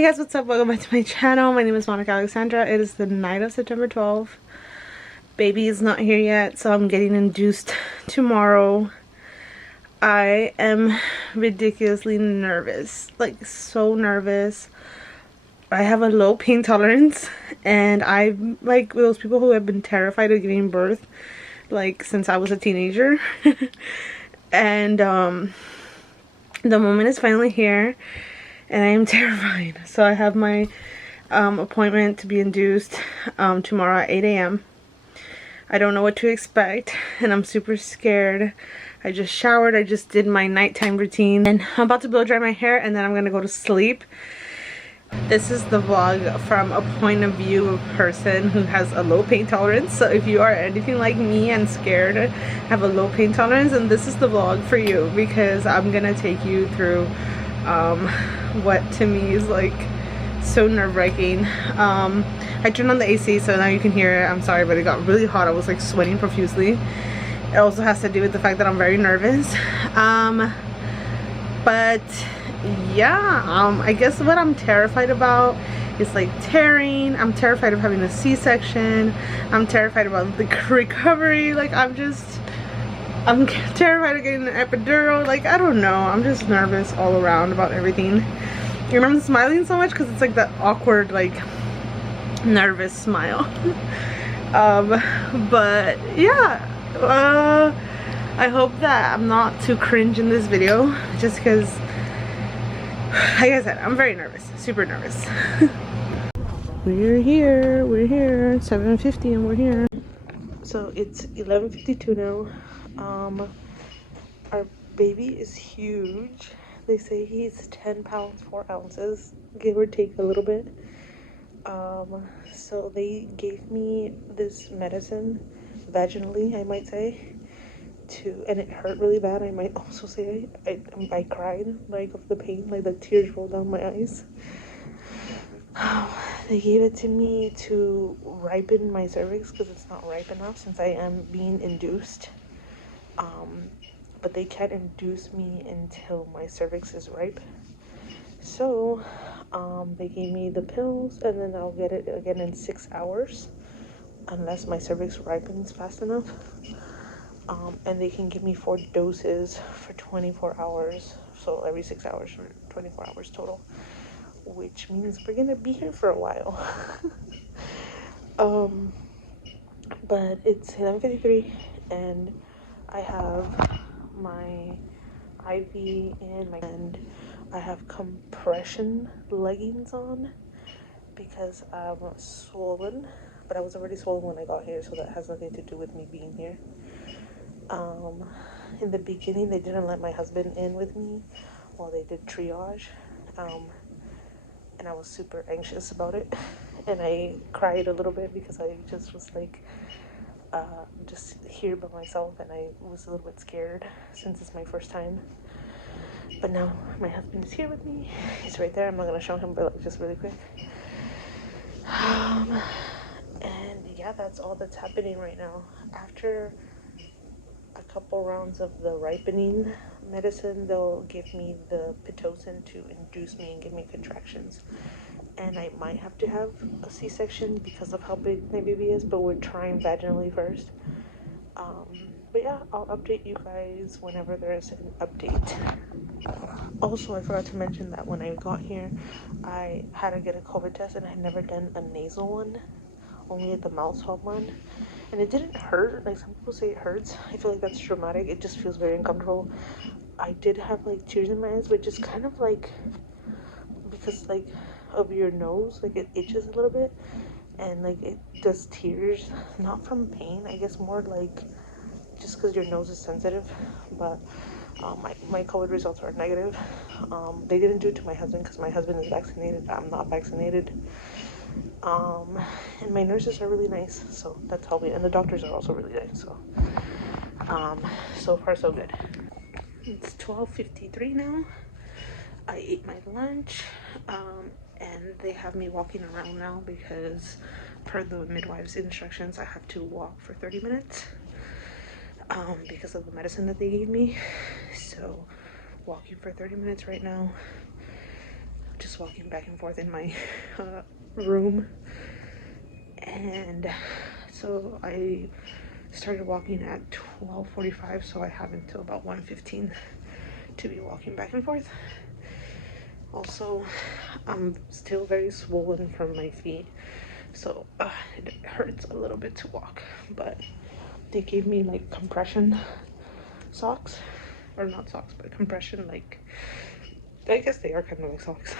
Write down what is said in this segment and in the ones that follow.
Hey guys, what's up? Welcome back to my channel. My name is Monica Alexandra. It is the night of September 12th. Baby is not here yet, so I'm getting induced tomorrow. I am ridiculously nervous, like so nervous. I have a low pain tolerance, and I'm like those people who have been terrified of giving birth like since I was a teenager. And the moment is finally here and I am terrified. So I have my appointment to be induced tomorrow at 8 a.m. I don't know what to expect and I'm super scared. I just showered, I just did my nighttime routine, and I'm about to blow dry my hair and then I'm gonna go to sleep. This is the vlog from a point of view of a person who has a low pain tolerance. So if you are anything like me and scared, have a low pain tolerance, and this is the vlog for you, because I'm gonna take you through what to me is like so nerve-wracking. I turned on the AC so now you can hear it. I'm sorry, but it got really hot. I was like sweating profusely. It also has to do with the fact that I'm very nervous. But yeah, I guess what I'm terrified about is like tearing. I'm terrified of having a C-section. I'm terrified about the recovery. Like I'm terrified of getting an epidural. Like I don't know, I'm just nervous all around about everything. You remember smiling so much because it's like that awkward like nervous smile. But yeah, I hope that I'm not too cringe in this video, just because like I said, I'm very nervous, super nervous. We're here, 7:50 and we're here. So it's 11:52 now. Our baby is huge. They say he's 10 pounds 4 ounces, give or take a little bit. So they gave me this medicine vaginally, I might say, and it hurt really bad. I might also say I cried like of the pain, like the tears rolled down my eyes. They gave it to me to ripen my cervix because it's not ripe enough since I am being induced. But they can't induce me until my cervix is ripe. So they gave me the pills, and then I'll get it again in 6 hours unless my cervix ripens fast enough. And they can give me 4 doses for 24 hours, so every 6 hours for 24 hours total, which means we're gonna be here for a while. But it's 11:53 and I have my IV and I have compression leggings on because I'm swollen, but I was already swollen when I got here, so that has nothing to do with me being here. In the beginning they didn't let my husband in with me while they did triage, and I was super anxious about it, and I cried a little bit because I just was like just here by myself, and I was a little bit scared since it's my first time. But now my husband is here with me. He's right there. I'm not gonna show him, but like, just really quick. And yeah, that's all that's happening right now. After a couple rounds of the ripening medicine, they'll give me the Pitocin to induce me and give me contractions. And I might have to have a C-section because of how big my baby is, but we're trying vaginally first. But yeah, I'll update you guys whenever there is an update. Also, I forgot to mention that when I got here, I had to get a COVID test, and I had never done a nasal one, only the mouth swab one. And it didn't hurt. Like some people say it hurts. I feel like that's traumatic. It just feels very uncomfortable. I did have like tears in my eyes, which is kind of like because like of your nose, like it itches a little bit, and like it does tears, not from pain, I guess more like just because your nose is sensitive. But my COVID results are negative. They didn't do it to my husband because my husband is vaccinated. I'm not vaccinated. And my nurses are really nice, so that's helping, and the doctors are also really nice. So so far so good. It's 12:53 now. I ate my lunch, and they have me walking around now because per the midwife's instructions I have to walk for 30 minutes because of the medicine that they gave me. So walking for 30 minutes right now, just walking back and forth in my room, and so I started walking at 12:45, so I have until about 1:15 to be walking back and forth. Also, I'm still very swollen from my feet, so it hurts a little bit to walk, but they gave me like compression socks, or not socks, but compression, like, I guess they are kind of like socks.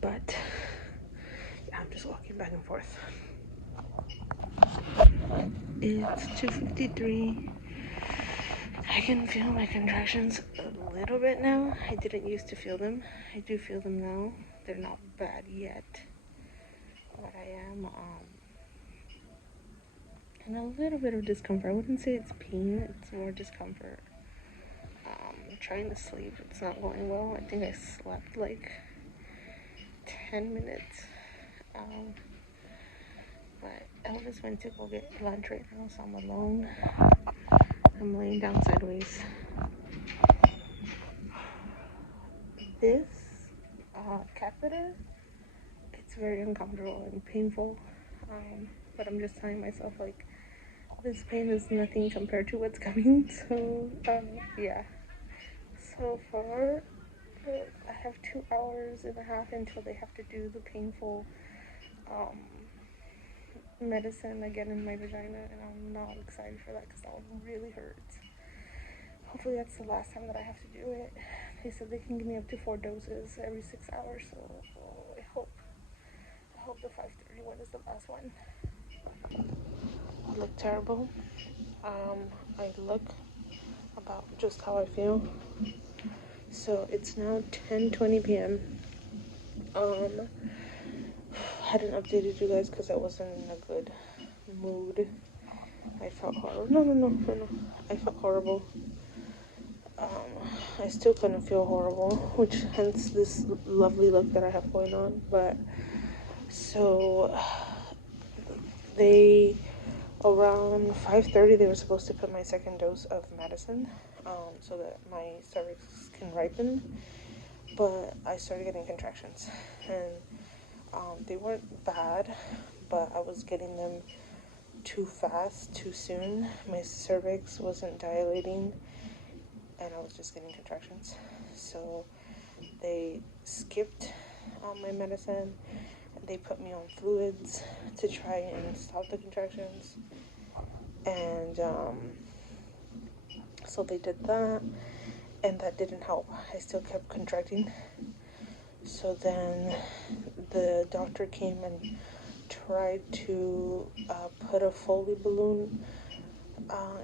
But yeah, I'm just walking back and forth. It's 2:53. I can feel my contractions a little bit now. I didn't used to feel them. I do feel them now. They're not bad yet, but I am in a little bit of discomfort. I wouldn't say it's pain, it's more discomfort. Trying to sleep, it's not going well. I think I slept like 10 minutes. But Elvis went to go get lunch right now, so I'm alone. I'm laying down sideways. This catheter, it's very uncomfortable and painful. But I'm just telling myself, like, this pain is nothing compared to what's coming. So, yeah. So far, I have 2.5 hours until they have to do the painful medicine again in my vagina, and I'm not excited for that because that one really hurts. Hopefully that's the last time that I have to do it. They said they can give me up to 4 doses every 6 hours, so I hope the 5:31 is the last one. I look terrible. I look about just how I feel. So it's now 10:20 p.m. Hadn't updated you guys because I wasn't in a good mood. I felt horrible. No. I felt horrible. I still kind of feel horrible, which hence this lovely look that I have going on. But so they, around 5:30, they were supposed to put my second dose of medicine, so that my cervix can ripen. But I started getting contractions, and they weren't bad, but I was getting them too fast, too soon. My cervix wasn't dilating, and I was just getting contractions. So they skipped my medicine, and they put me on fluids to try and stop the contractions. And so they did that, and that didn't help. I still kept contracting. So then the doctor came and tried to put a Foley balloon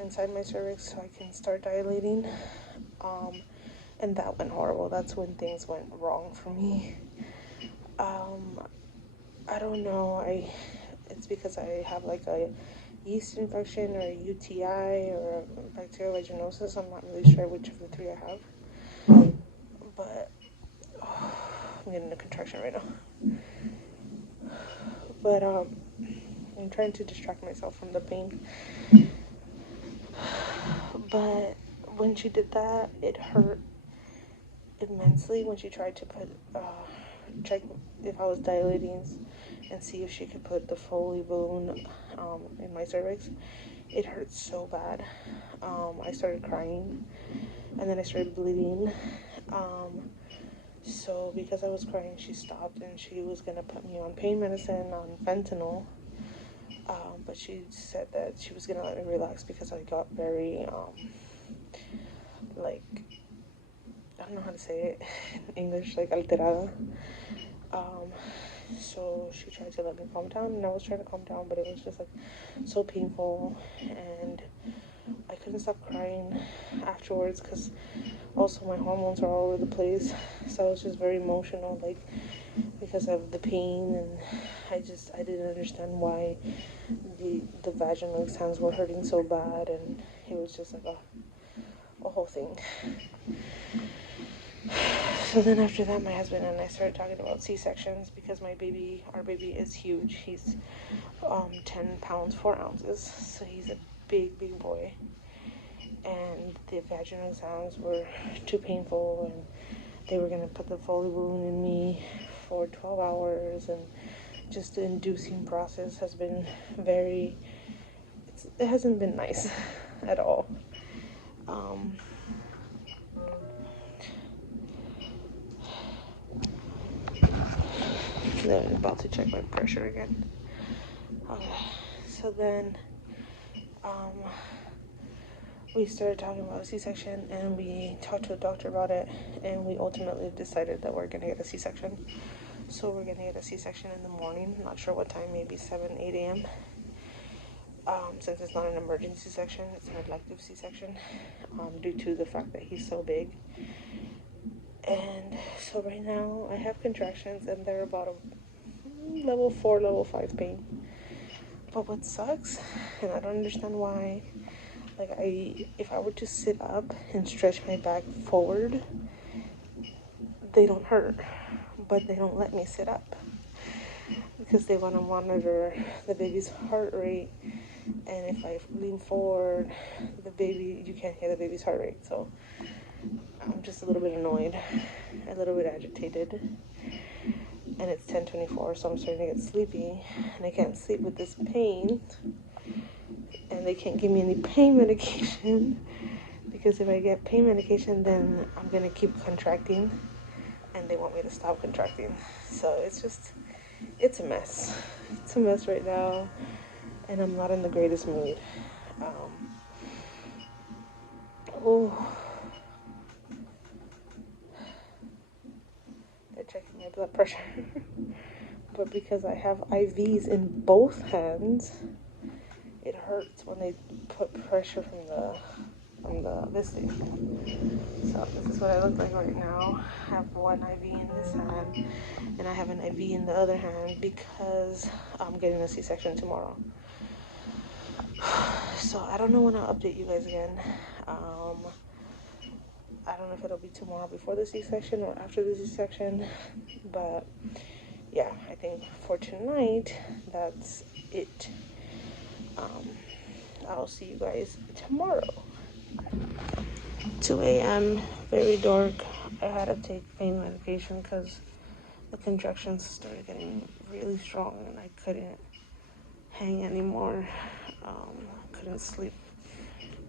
inside my cervix so I can start dilating, and that went horrible. That's when things went wrong for me. I don't know, it's because I have like a yeast infection or a UTI or a bacterial vaginosis. I'm not really sure which of the three I have, but I'm getting a contraction right now. But I'm trying to distract myself from the pain. But when she did that, it hurt immensely when she tried to check if I was dilating and see if she could put the Foley balloon in my cervix. It hurt so bad. I started crying, and then I started bleeding. So because I was crying, she stopped, and she was gonna put me on pain medicine, on fentanyl. But she said that she was gonna let me relax because I got very like, I don't know how to say it in English, like alterada. So she tried to let me calm down, and I was trying to calm down, but it was just like so painful, and I couldn't stop crying afterwards because also my hormones are all over the place. So I was just very emotional, like, because of the pain, and I didn't understand why the vaginal exams were hurting so bad, and it was just like a whole thing. So then after that, my husband and I started talking about C-sections because our baby is huge. He's 10 pounds 4 ounces, so he's a big boy, and the vaginal exams were too painful, and they were gonna put the Foley balloon in me for 12 hours, and just the inducing process has been it hasn't been nice at all. I'm about to check my pressure again. Okay, so then we started talking about a C-section, and we talked to a doctor about it, and we ultimately decided that we're gonna get a C-section. So we're gonna get a C-section in the morning. Not sure what time, maybe 7, 8 a.m. Since it's not an emergency section, it's an elective C-section, due to the fact that he's so big. And so right now I have contractions, and they're about a level 4, level 5 pain. But what sucks, and I don't understand why, like if I were to sit up and stretch my back forward, they don't hurt, but they don't let me sit up because they want to monitor the baby's heart rate. And if I lean forward, you can't hear the baby's heart rate. So I'm just a little bit annoyed, a little bit agitated. And it's 10:24, so I'm starting to get sleepy, and I can't sleep with this pain, and they can't give me any pain medication, because if I get pain medication, then I'm gonna keep contracting, and they want me to stop contracting. So it's a mess. It's a mess right now, and I'm not in the greatest mood. They're checking my blood pressure. But because I have IVs in both hands, it hurts when they put pressure from this thing. So this is what I look like right now. I have one IV in this hand, and I have an IV in the other hand because I'm getting a C-section tomorrow. So I don't know when I'll update you guys again. I don't know if it'll be tomorrow before the C-section or after the C-section, but yeah, I think for tonight, that's it. I'll see you guys tomorrow. 2 a.m., very dark. I had to take pain medication because the contractions started getting really strong, and I couldn't hang anymore. Couldn't sleep,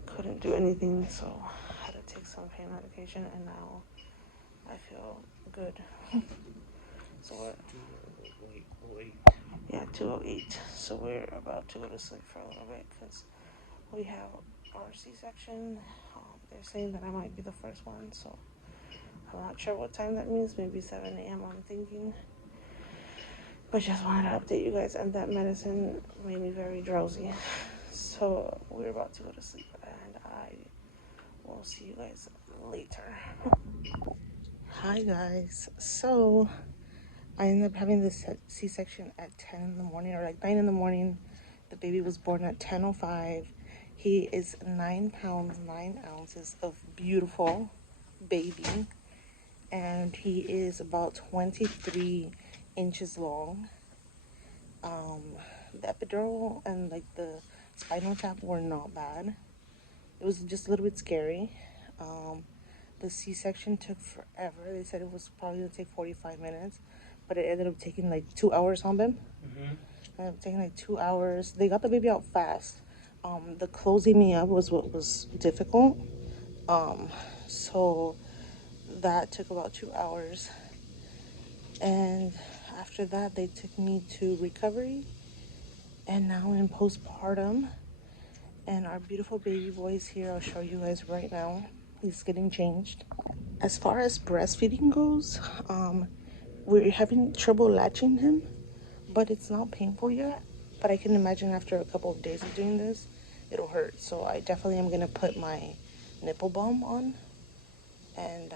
couldn't do anything, so I had to take some pain medication, and now I feel good. So yeah, 2:08. So we're about to go to sleep for a little bit because we have our C-section. They're saying that I might be the first one, so I'm not sure what time that means. Maybe 7 a.m. I'm thinking. But just wanted to update you guys, and that medicine made me very drowsy. So we're about to go to sleep, and I will see you guys later. Hi guys. So I ended up having this C-section at 10 in the morning, or like 9 in the morning. The baby was born at 10:05. He is 9 pounds, 9 ounces of beautiful baby. And he is about 23 inches long. The epidural and like the spinal tap were not bad. It was just a little bit scary. The C-section took forever. They said it was probably going to take 45 minutes, but it ended up taking like 2 hours on them. Ended up taking like 2 hours. They got the baby out fast. The closing me up was what was difficult. So that took about 2 hours. And after that, they took me to recovery. And now in postpartum. And our beautiful baby boy is here. I'll show you guys right now. He's getting changed. As far as breastfeeding goes, we're having trouble latching him, but it's not painful yet. But I can imagine after a couple of days of doing this, it'll hurt. So I definitely am going to put my nipple balm on. And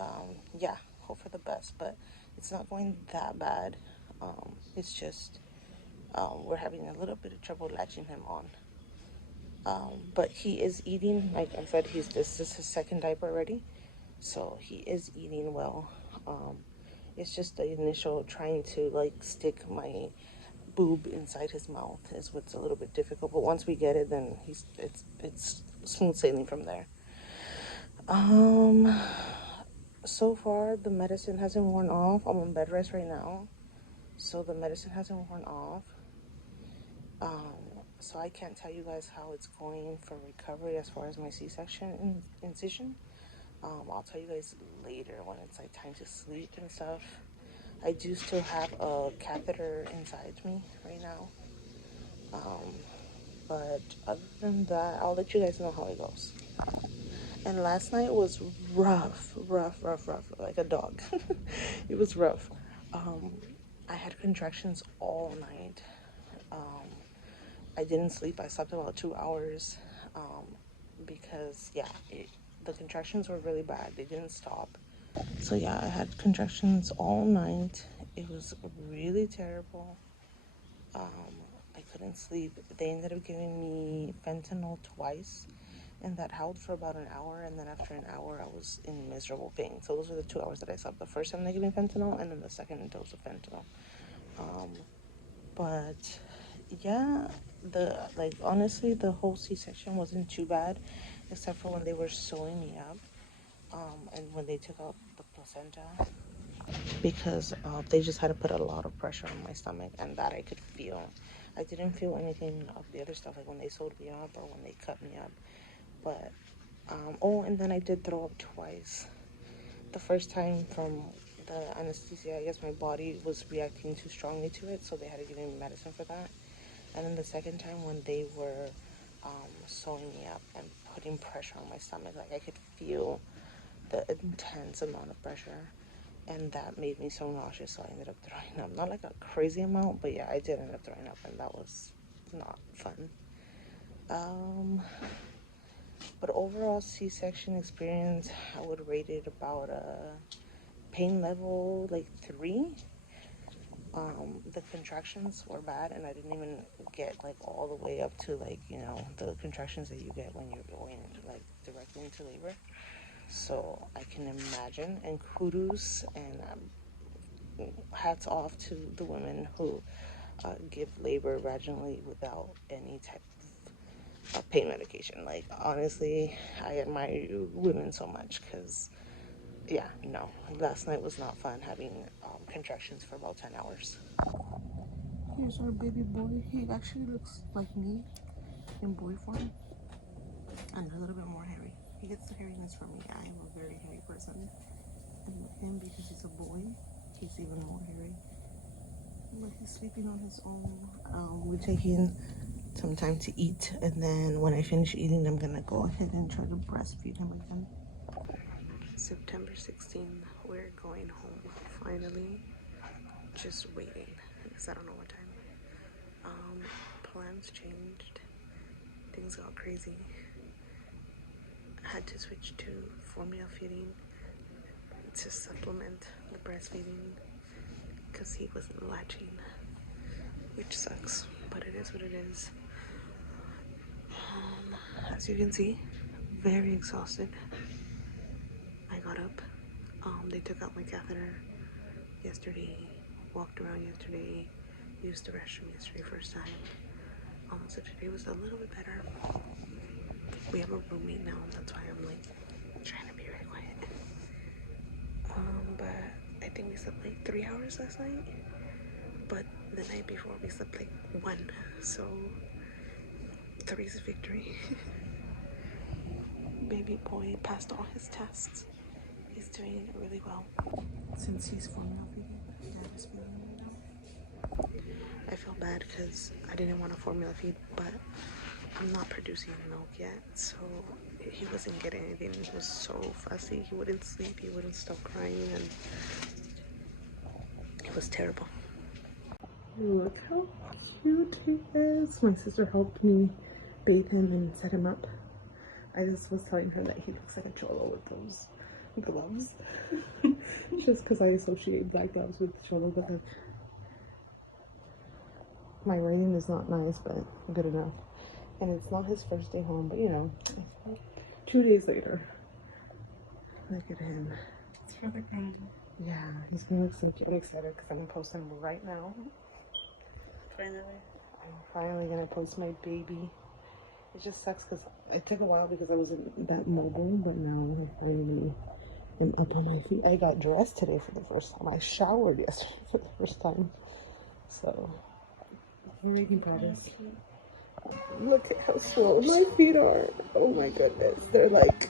yeah, hope for the best. But it's not going that bad. It's just we're having a little bit of trouble latching him on. But he is eating. Like I said, this is his second diaper already. So he is eating well. It's just the initial trying to like stick my boob inside his mouth is what's a little bit difficult. But once we get it, then it's smooth sailing from there. so far the medicine hasn't worn off. I'm on bed rest right now, so the medicine hasn't worn off. So I can't tell you guys how it's going for recovery as far as my C-section incision. I'll tell you guys later when it's like time to sleep and stuff. I do still have a catheter inside me right now. But other than that, I'll let you guys know how it goes. And last night was rough, like a dog. It was rough. I had contractions all night. I didn't sleep. I slept about 2 hours because, yeah, the contractions were really bad. They didn't stop. So, yeah, I had contractions all night. It was really terrible. I couldn't sleep. They ended up giving me fentanyl twice, and that held for about an hour. And then after an hour, I was in miserable pain. So those were the 2 hours that I slept. The first time they gave me fentanyl, and then the second dose of fentanyl. But yeah, honestly, the whole C-section wasn't too bad, except for when they were sewing me up, and when they took out the placenta, because they just had to put a lot of pressure on my stomach, and that I could feel. I didn't feel anything of the other stuff, like when they sewed me up or when they cut me up. But and then I did throw up twice. The first time from the anesthesia, I guess my body was reacting too strongly to it, so they had to give me medicine for that. And then the second time when they were sewing me up and putting pressure on my stomach, like I could feel the intense amount of pressure, and that made me so nauseous, so I ended up throwing up. Not like a crazy amount, but yeah, I did end up throwing up, and that was not fun. But overall C-section experience, I would rate it about a pain level like 3. The contractions were bad, and I didn't even get like all the way up to like, the contractions that you get when you're going like directly into labor. So I can imagine, and kudos and hats off to the women who give labor vaginally without any type of pain medication. Like, honestly, I admire you women so much, because yeah, no, last night was not fun having contractions for about 10 hours. Here's our baby boy. He actually looks like me in boy form and a little bit more hairy. He gets the hairiness from me. I am a very hairy person. And with him, because he's a boy, he's even more hairy. But he's sleeping on his own. We're taking some time to eat, and then when I finish eating, I'm gonna go ahead and try to breastfeed him again. September 16th, we're going home finally. Just waiting, because I don't know what time. Plans changed. Things got crazy. I had to switch to formula feeding to supplement the breastfeeding because he wasn't latching, which sucks, but it is what it is. As you can see, very exhausted. I got up. They took out my catheter yesterday, walked around yesterday, used the restroom yesterday first time. So today was a little bit better. We have a roommate now, that's why I'm like trying to be really quiet. But I think we slept like 3 hours last night. But the night before we slept like 1. So 3's a victory. Baby boy passed all his tests. He's doing really well. Since he's formula feeding, Dad is feeding right now. I feel bad because I didn't want to formula feed, but I'm not producing milk yet, so he wasn't getting anything. He was so fussy. He wouldn't sleep. He wouldn't stop crying, and it was terrible. Look how cute he is. My sister helped me bathe him and set him up. I just was telling her that he looks like a cholo with those gloves. Just because I associate black gloves with cholo, but like, my writing is not nice, but good enough. And it's not his first day home, but 2 days later. Look at him. It's for the gram. Yeah, he's gonna look so cute. I'm excited because I'm gonna post him right now. Finally. I'm finally gonna post my baby. It just sucks because it took a while because I wasn't that mobile, but now I finally I'm up on my feet. I got dressed today for the first time. I showered yesterday for the first time. So, we're making progress. Look at how swollen my feet are. Oh my goodness. They're like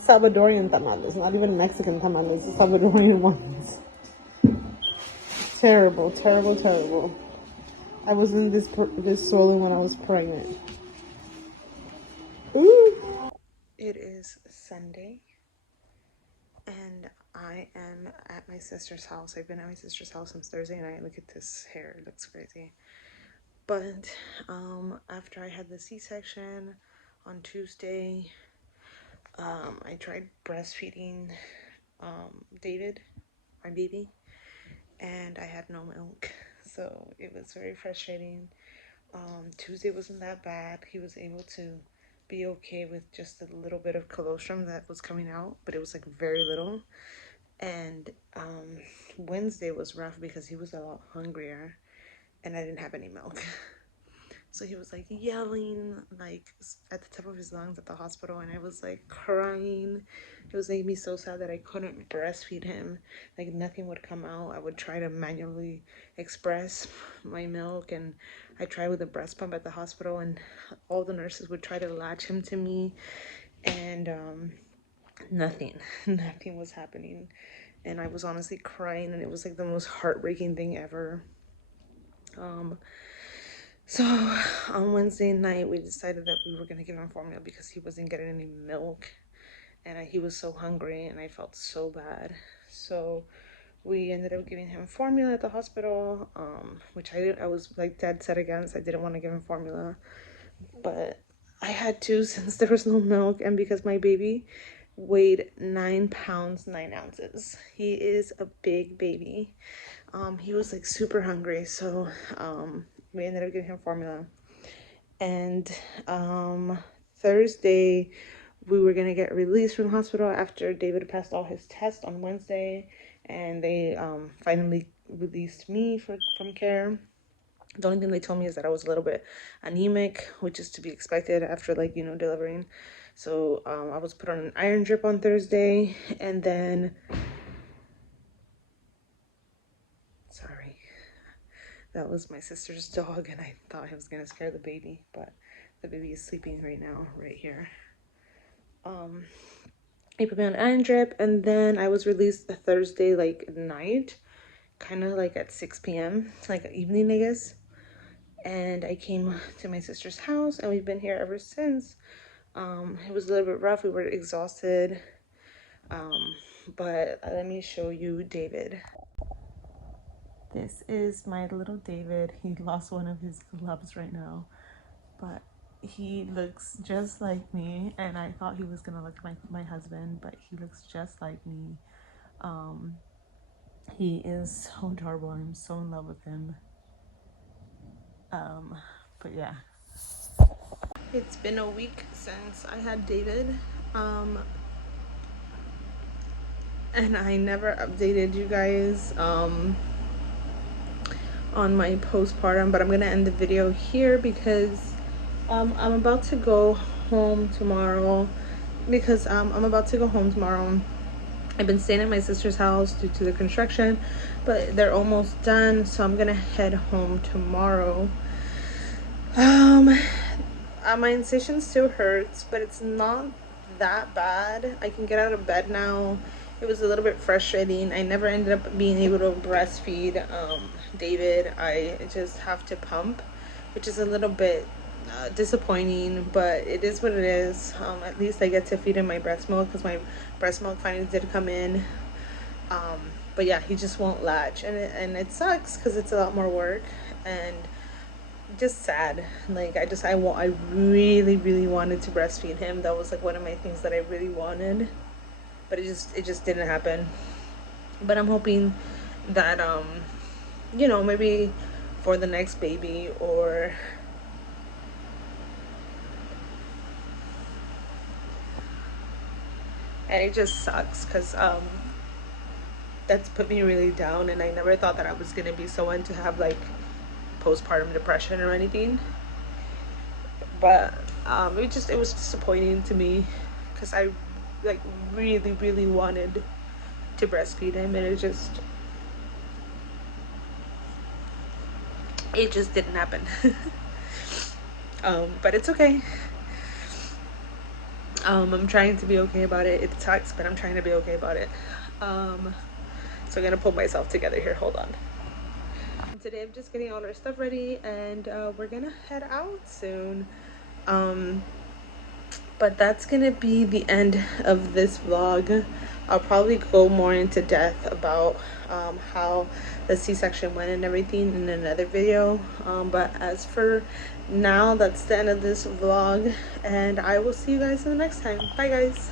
Salvadorian tamales, not even Mexican tamales, the Salvadorian ones. Terrible, terrible, terrible. I wasn't this swollen when I was pregnant. Ooh. It is Sunday, and I am at my sister's house. I've been at my sister's house since Thursday night. Look at this hair, it looks crazy. But after I had the C-section on Tuesday, I tried breastfeeding David, my baby, and I had no milk. So it was very frustrating. Tuesday wasn't that bad. He was able to be okay with just a little bit of colostrum that was coming out, but it was like very little. And Wednesday was rough because he was a lot hungrier and I didn't have any milk. So he was like yelling like at the top of his lungs at the hospital, and I was like crying. It was making me so sad that I couldn't breastfeed him. Like nothing would come out. I would try to manually express my milk, and I tried with a breast pump at the hospital, and all the nurses would try to latch him to me, and nothing was happening. And I was honestly crying, and it was like the most heartbreaking thing ever. So on Wednesday night, we decided that we were going to give him formula because he wasn't getting any milk, and he was so hungry, and I felt so bad. So we ended up giving him formula at the hospital, which I was like dead set against. I didn't want to give him formula, but I had to since there was no milk, and because my baby weighed 9 pounds 9 ounces. He is a big baby. He was like super hungry, so we ended up giving him formula. And Thursday we were gonna get released from the hospital after David passed all his tests on Wednesday, and they finally released me from care. The only thing they told me is that I was a little bit anemic, which is to be expected after, like, you know, delivering. So I was put on an iron drip on Thursday, and then sorry, that was my sister's dog, and I thought I was gonna scare the baby, but the baby is sleeping right now, right here. They put me on an iron drip, and then I was released a Thursday like night, kind of like at 6 p.m. like evening, I guess. And I came to my sister's house, and we've been here ever since. It was a little bit rough. We were exhausted, but let me show you David. This is my little David. He lost one of his gloves right now, but he looks just like me, and I thought he was gonna look like my husband, but he looks just like me. He is so adorable. I'm so in love with him. But yeah, it's been a week since I had David, and I never updated you guys on my postpartum, but I'm gonna end the video here because I'm about to go home tomorrow. I've been staying at my sister's house due to the construction, but they're almost done, so I'm gonna head home tomorrow. My incision still hurts, but it's not that bad. I can get out of bed now. It was a little bit frustrating. I never ended up being able to breastfeed David. I just have to pump, which is a little bit disappointing, but it is what it is. At least I get to feed him my breast milk because my breast milk finally did come in. But yeah, he just won't latch, and it sucks because it's a lot more work and just sad. Like I really wanted to breastfeed him. That was like one of my things that I really wanted, but it just didn't happen. But I'm hoping that you know, maybe for the next baby, or and it just sucks because that's put me really down, and I never thought that I was gonna be someone to have like postpartum depression or anything, but it was disappointing to me because I like really, really wanted to breastfeed him, and it just didn't happen. But it's okay. I'm trying to be okay about it. It sucks, but I'm trying to be okay about it. So I'm gonna pull myself together here. Hold on. Today I'm just getting all our stuff ready, and we're gonna head out soon. But that's gonna be the end of this vlog. I'll probably go more into depth about how the C-section went and everything in another video. But as for now, that's the end of this vlog, and I will see you guys in the next time. Bye guys.